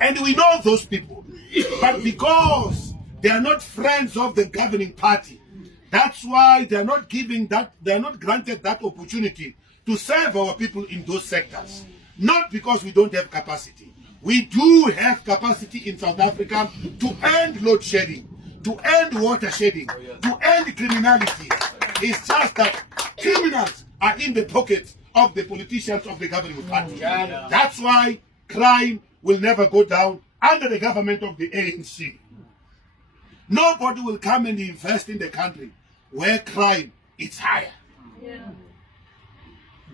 And we know those people. But because they are not friends of the governing party, that's why they are not granted that opportunity to serve our people in those sectors. Not because we don't have capacity. We do have capacity in South Africa to end load shedding, to end water shedding, to end criminality. It's just that criminals are in the pockets of the politicians of the governing party. That's why crime will never go down under the government of the ANC. Nobody will come and invest in the country where crime is higher.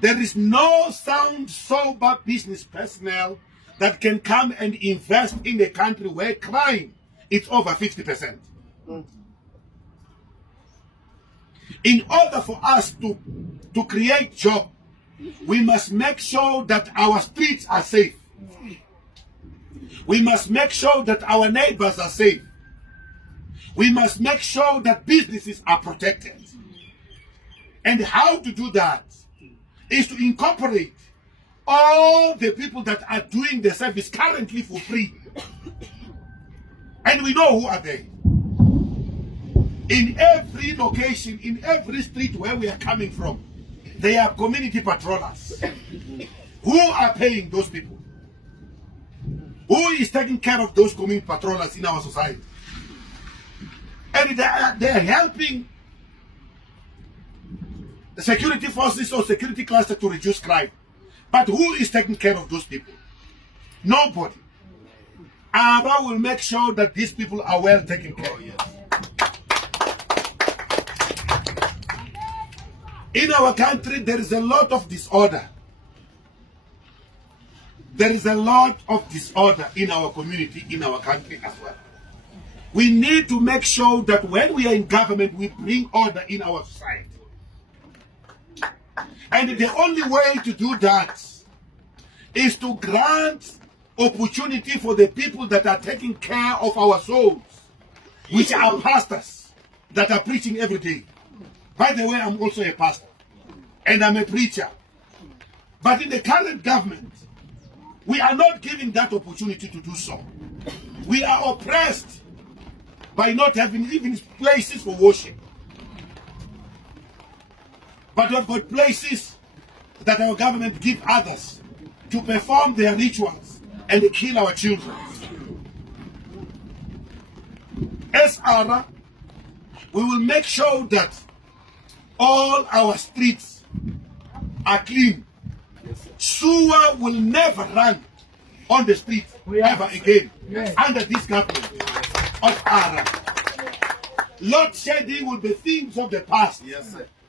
There is no sound, sober business personnel that can come and invest in a country where crime is over 50%. In order for us to create jobs, we must make sure that our streets are safe. We must make sure that our neighbors are safe. We must make sure that businesses are protected. And how to do that is to incorporate all the people that are doing the service currently for free. And we know who are they. In every location, in every street where we are coming from, they are community patrollers. Who are paying those people? Who is taking care of those community patrollers in our society? And they are helping the security forces or security cluster to reduce crime. But who is taking care of those people? Nobody. ARA will make sure that these people are well taken care of. In our country, there is a lot of disorder. There is a lot of disorder in our community, in our country as well. We need to make sure that when we are in government, we bring order in our society. And the only way to do that is to grant opportunity for the people that are taking care of our souls, which are pastors that are preaching every day. By the way, I'm also a pastor and I'm a preacher. But in the current government, we are not given that opportunity to do so. We are oppressed by not having even places for worship. But we've got places that our government give others to perform their rituals and kill our children. As ARA, we will make sure that all our streets are clean. Sewer will never run on the street ever again under this government of ARA. Load shedding will be things of the past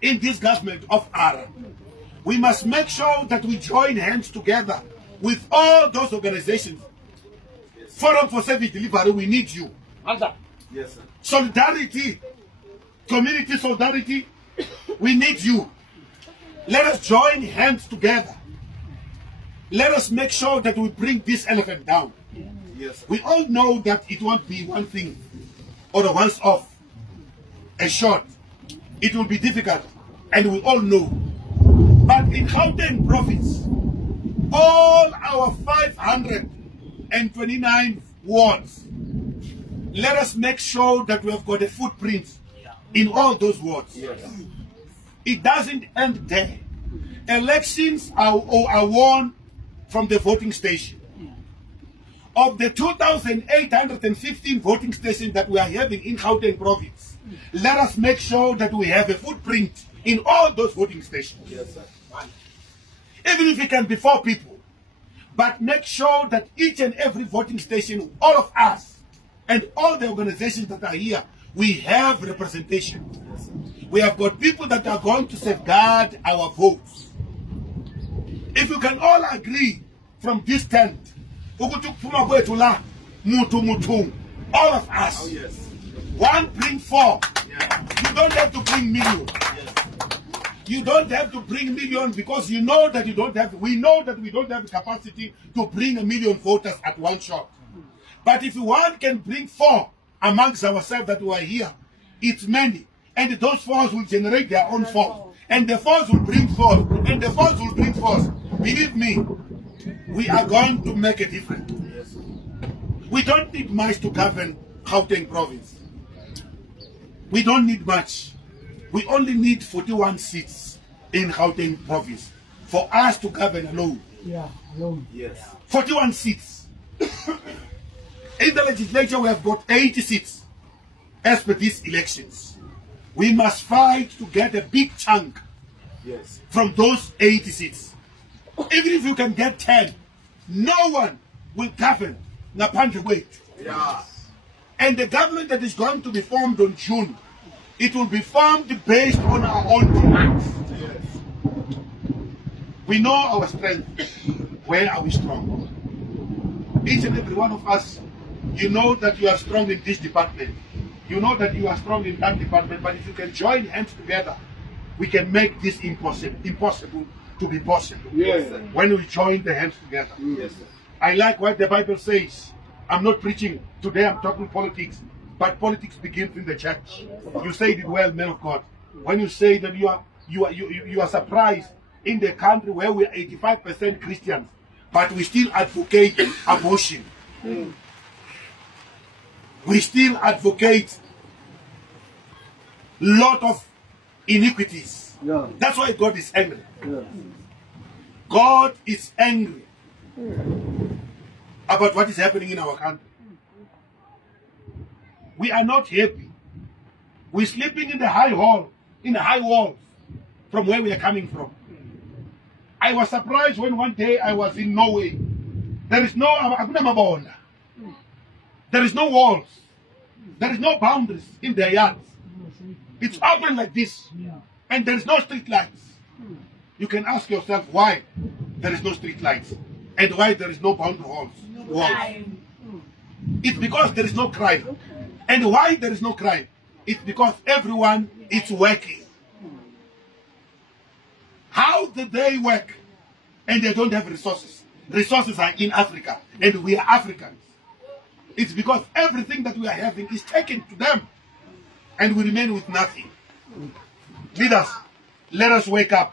in this government of ARA. We must make sure that we join hands together with all those organizations. Forum for Service Delivery, we need you. Yes, sir. Solidarity, community solidarity, we need you. Let us join hands together. Let us make sure that we bring this elephant down. Yes. We all know that it won't be one thing or a once off, a short. It will be difficult, and we all know. But in Gauteng province, all our 529 wards, let us make sure that we have got a footprint in all those wards. Yes. It doesn't end there. Elections are won from the voting station. Of the 2,815 voting stations that we are having in Gauteng province, let us make sure that we have a footprint in all those voting stations. Yes, sir. Even if it can be 4 people, but make sure that each and every voting station, all of us and all the organizations that are here, we have representation. Yes, we have got people that are going to safeguard our votes. If you can all agree from this tent, all of us, oh, yes. one bring 4. Yeah. You don't have to bring million. Yes. You don't have to bring million because you know that you don't have, we know that we don't have the capacity to bring 1 million voters at one shot. But if one can bring 4 amongst ourselves that we are here, it's many. And those 4s will generate their own 4. And the 4s will bring 4. And the 4s will bring 4s. Believe me, we are going to make a difference. Yes. We don't need much to govern Gauteng province. We don't need much. We only need 41 seats in Gauteng province for us to govern alone. Yeah, alone. Yes. 41 seats. In the legislature, we have got 80 seats as per these elections. We must fight to get a big chunk Yes. from those 80 seats. Even if you can get 10, no one will govern ngaphandle kwethu. Yeah. And the government that is going to be formed on June, it will be formed based on our own demands. Yes. We know our strength. Where are we strong? Each and every one of us, you know that you are strong in this department. You know that you are strong in that department. But if you can join hands together, we can make this impossible to be possible. Yes, sir. When we join the hands together. Yes, sir. I like what the Bible says. I'm not preaching today, I'm talking politics, but politics begins in the church. You said it well, man of God. When you say that you are surprised in the country where we are 85% Christians, but we still advocate abortion. We still advocate lot of iniquities. Yeah. That's why God is angry. Yeah. God is angry about what is happening in our country. We are not happy. We're sleeping in the high hall, in the high walls from where we are coming from. I was surprised when one day I was in Norway. There is no there is no walls. There is no boundaries in their yards. It's open like this. And there is no street lights. You can ask yourself why there is no street lights and why there is no boundary walls. It's because there is no crime. And why there is no crime? It's because everyone is working. How did they work and they don't have resources? Resources are in Africa and we are Africans. It's because everything that we are having is taken to them and we remain with nothing. Leaders, let us wake up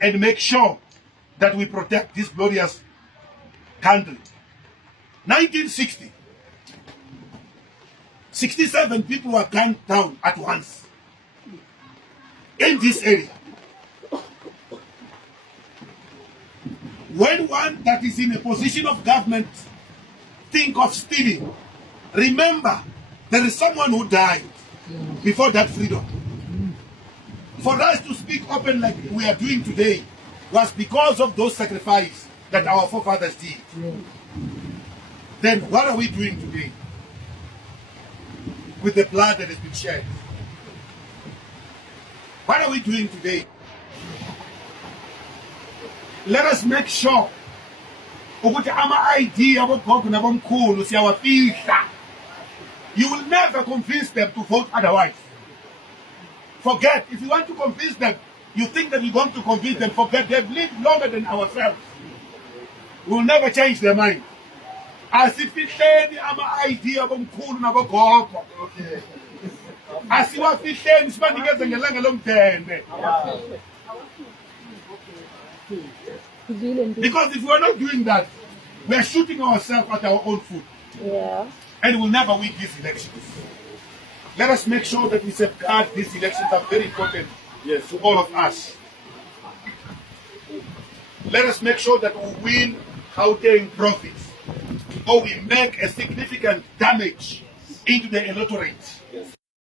and make sure that we protect this glorious country. 1960, 67 people were gunned down at once in this area. When one that is in a position of government think of stealing, remember there is someone who died before that freedom. For us to speak open like we are doing today was because of those sacrifices that our forefathers did. Then what are we doing today with the blood that has been shed? What are we doing today? Let us make sure ukuthi ama-idea abogogo nabomkhulu siyawafihla. You will never convince them to vote otherwise. Forget, if you want to convince them, you think that you're going to convince them, forget, they've lived longer than ourselves. We will never change their mind. Asifihleni ama-idea bomkhulu nabogogo. Asiwafihleni sibanikeze ngelanga lomdende. Because if we are not doing that, we are shooting ourselves at our own foot. Yeah. And we'll never win these elections. Let us make sure that we safeguard these elections are very important to all of us. Let us make sure that we win Gauteng profits or we make a significant damage into the electorate.